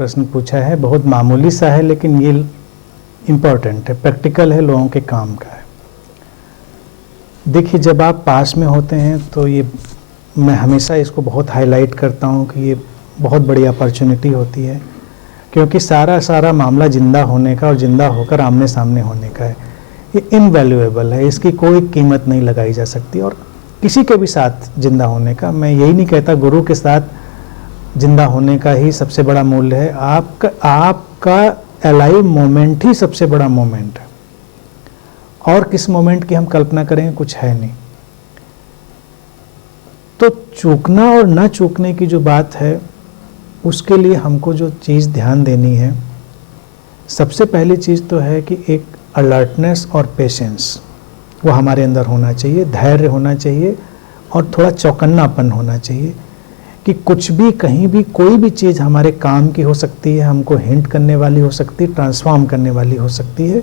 प्रश्न पूछा है, बहुत मामूली सा है लेकिन ये इम्पोर्टेंट है, प्रैक्टिकल है, लोगों के काम का है। देखिए, जब आप पास में होते हैं तो ये मैं हमेशा इसको बहुत हाईलाइट करता हूँ कि ये बहुत बड़ी अपॉर्चुनिटी होती है, क्योंकि सारा मामला ज़िंदा होने का और ज़िंदा होकर आमने सामने होने का है। ये इनवैल्यूएबल है, इसकी कोई कीमत नहीं लगाई जा सकती। और किसी के भी साथ ज़िंदा होने का, मैं यही नहीं कहता गुरु के साथ ज़िंदा होने का ही सबसे बड़ा मूल्य है, आपका अलाइव मोमेंट ही सबसे बड़ा मोमेंट है। और किस मोमेंट की हम कल्पना करेंगे, कुछ है नहीं। तो चूकना और ना चूकने की जो बात है, उसके लिए हमको जो चीज़ ध्यान देनी है, सबसे पहली चीज़ तो है कि एक अलर्टनेस और पेशेंस वो हमारे अंदर होना चाहिए, धैर्य होना चाहिए और थोड़ा चौकन्नापन होना चाहिए कि कुछ भी कहीं भी कोई भी चीज़ हमारे काम की हो सकती है, हमको हिंट करने वाली हो सकती है, ट्रांसफॉर्म करने वाली हो सकती है।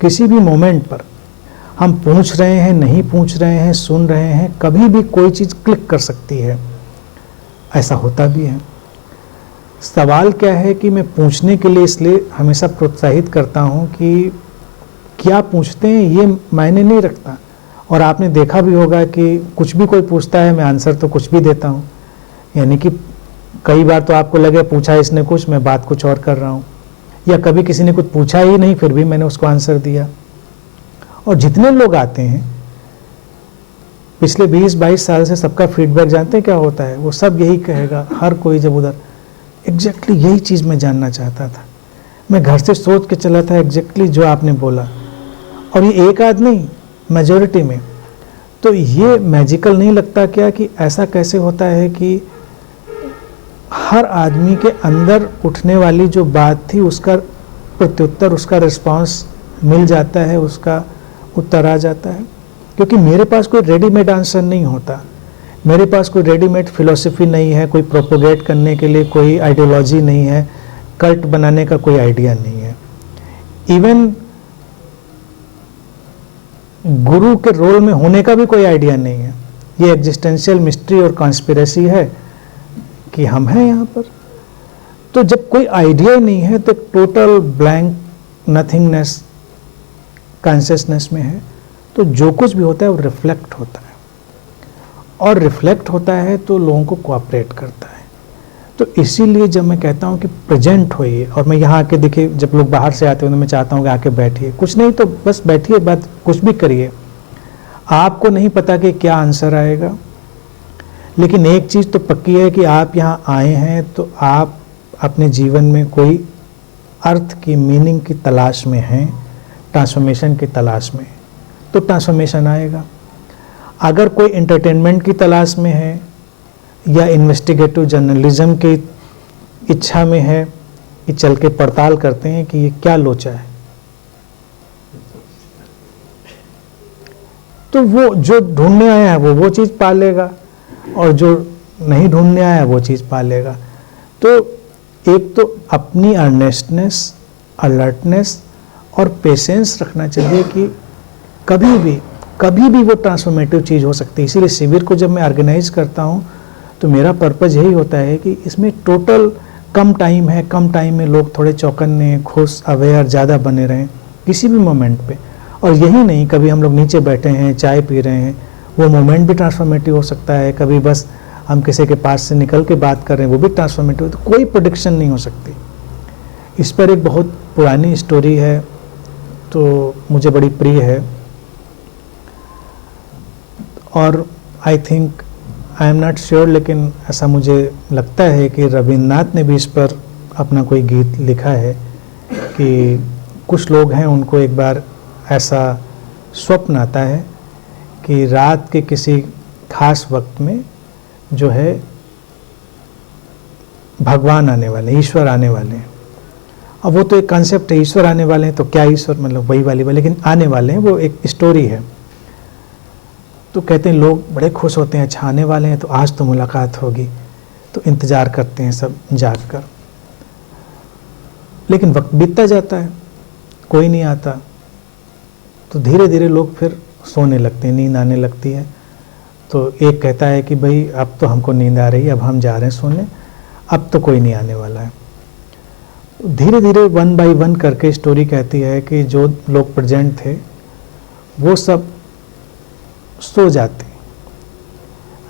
किसी भी मोमेंट पर हम पूछ रहे हैं, नहीं पूछ रहे हैं, सुन रहे हैं, कभी भी कोई चीज़ क्लिक कर सकती है। ऐसा होता भी है। सवाल क्या है कि मैं पूछने के लिए इसलिए हमेशा प्रोत्साहित करता हूँ कि क्या पूछते हैं ये मायने नहीं रखता। और आपने देखा भी होगा कि कुछ भी कोई पूछता है, मैं आंसर तो कुछ भी देता हूँ। यानी कि कई बार तो आपको लगे पूछा इसने कुछ, मैं बात कुछ और कर रहा हूँ, या कभी किसी ने कुछ पूछा ही नहीं फिर भी मैंने उसको आंसर दिया। और जितने लोग आते हैं पिछले 20-22 साल से, सबका फीडबैक जानते हैं क्या होता है? वो सब यही कहेगा, हर कोई जब उधर एग्जैक्टली यही चीज़ मैं जानना चाहता था, मैं घर से सोच के चला था एग्जैक्टली जो आपने बोला। और ये एक आध नहीं, मेजॉरिटी में। तो ये मैजिकल नहीं लगता क्या कि ऐसा कैसे होता है कि हर आदमी के अंदर उठने वाली जो बात थी उसका प्रत्युत्तर, उसका रिस्पांस मिल जाता है, उसका उत्तर आ जाता है। क्योंकि मेरे पास कोई रेडीमेड आंसर नहीं होता, मेरे पास कोई रेडीमेड फिलॉसफी नहीं है, कोई प्रोपोगेट करने के लिए कोई आइडियोलॉजी नहीं है, कल्ट बनाने का कोई आइडिया नहीं है। इवन गुरु के रोल में होने का भी कोई आइडिया नहीं है। ये एग्जिस्टेंशियल मिस्ट्री और कॉन्स्पिरेसी है कि हम हैं यहाँ पर। तो जब कोई आइडिया ही नहीं है तो टोटल ब्लैंक नथिंगनेस कॉन्शियसनेस में है, तो जो कुछ भी होता है वो रिफ्लेक्ट होता है, और रिफ्लेक्ट होता है तो लोगों को कोऑपरेट करता है। तो इसीलिए जब मैं कहता हूँ कि प्रेजेंट होइए, और मैं यहाँ आके देखिए, जब लोग बाहर से आते हैं तो मैं चाहता हूँ कि आके बैठिए, कुछ नहीं तो बस बैठिए, बात कुछ भी करिए। आपको नहीं पता कि क्या आंसर आएगा, लेकिन एक चीज़ तो पक्की है कि आप यहाँ आए हैं तो आप अपने जीवन में कोई अर्थ की, मीनिंग की तलाश में हैं, ट्रांसफॉर्मेशन की तलाश में, तो ट्रांसफॉर्मेशन आएगा। अगर कोई एंटरटेनमेंट की तलाश में है या इन्वेस्टिगेटिव जर्नलिज्म की इच्छा में है, कि चल के पड़ताल करते हैं कि ये क्या लोचा है, तो वो जो ढूंढने आया है वो चीज़ पा लेगा, और जो नहीं ढूंढने आया वो चीज़ पा लेगा। तो एक तो अपनी अर्नेस्टनेस, अलर्टनेस और पेशेंस रखना चाहिए कि कभी भी वो ट्रांसफॉर्मेटिव चीज़ हो सकती है। इसीलिए शिविर को जब मैं ऑर्गेनाइज करता हूँ तो मेरा पर्पज़ यही होता है कि इसमें टोटल कम टाइम है, कम टाइम में लोग थोड़े चौकन्ने, खुश, अवेयर ज़्यादा बने रहें किसी भी मोमेंट पे। और यही नहीं, कभी हम लोग नीचे बैठे हैं, चाय पी रहे हैं, वो मोमेंट भी ट्रांसफॉर्मेटिव हो सकता है। कभी बस हम किसी के पास से निकल के बात कर रहे हैं, वो भी ट्रांसफॉर्मेटिव। तो कोई प्रेडिक्शन नहीं हो सकती। इस पर एक बहुत पुरानी स्टोरी है, तो मुझे बड़ी प्रिय है, और I think, I am not sure, लेकिन ऐसा मुझे लगता है कि रविन्द्रनाथ ने भी इस पर अपना कोई गीत लिखा है कि कुछ लोग हैं, उनको एक बार ऐसा स्वप्न आता है कि रात के किसी खास वक्त में जो है भगवान आने वाले, ईश्वर आने वाले हैं। अब वो तो एक कॉन्सेप्ट है, ईश्वर आने वाले हैं, तो क्या ईश्वर, मतलब वही वाली, लेकिन आने वाले हैं, वो एक स्टोरी है। तो कहते हैं लोग बड़े खुश होते हैं, अच्छा आने वाले हैं तो आज तो मुलाकात होगी, तो इंतज़ार करते हैं सब जाग कर। लेकिन वक्त बीतता जाता है, कोई नहीं आता, तो धीरे धीरे लोग फिर सोने लगते हैं, नींद आने लगती है। तो एक कहता है कि भाई अब तो हमको नींद आ रही है, अब हम जा रहे हैं सोने, अब तो कोई नहीं आने वाला है। धीरे धीरे 1 बाय 1 करके स्टोरी कहती है कि जो लोग प्रेजेंट थे वो सब सो जाते।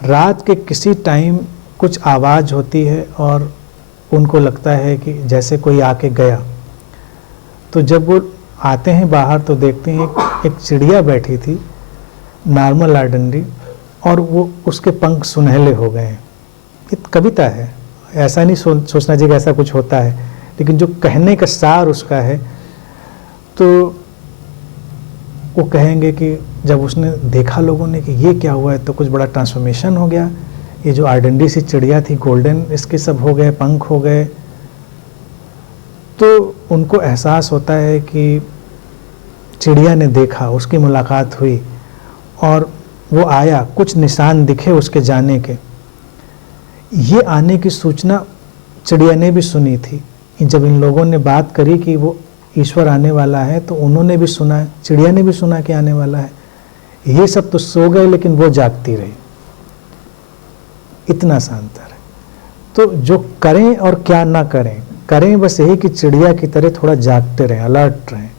रात के किसी टाइम कुछ आवाज़ होती है और उनको लगता है कि जैसे कोई आके गया। तो जब वो आते हैं बाहर तो देखते हैं एक चिड़िया बैठी थी, नॉर्मल ऑर्डिनरी, और वो उसके पंख सुनहले हो गए हैं। ये कविता है, ऐसा नहीं सोचना चाहिए कि ऐसा कुछ होता है, लेकिन जो कहने का सार उसका है। तो वो कहेंगे कि जब उसने देखा लोगों ने कि ये क्या हुआ है, तो कुछ बड़ा ट्रांसफॉर्मेशन हो गया। ये जो ऑर्डिनरी सी चिड़िया थी, गोल्डन इसके सब हो गए, पंख हो गए। तो उनको एहसास होता है कि चिड़िया ने देखा, उसकी मुलाकात हुई और वो आया, कुछ निशान दिखे उसके जाने के। ये आने की सूचना चिड़िया ने भी सुनी थी। जब इन लोगों ने बात करी कि वो ईश्वर आने वाला है, तो उन्होंने भी सुना, चिड़िया ने भी सुना कि आने वाला है। ये सब तो सो गए लेकिन वो जागती रही। इतना सा अंतर है। तो जो करें और क्या ना करें, करें बस यही कि चिड़िया की तरह थोड़ा जागते रहें, अलर्ट रहें।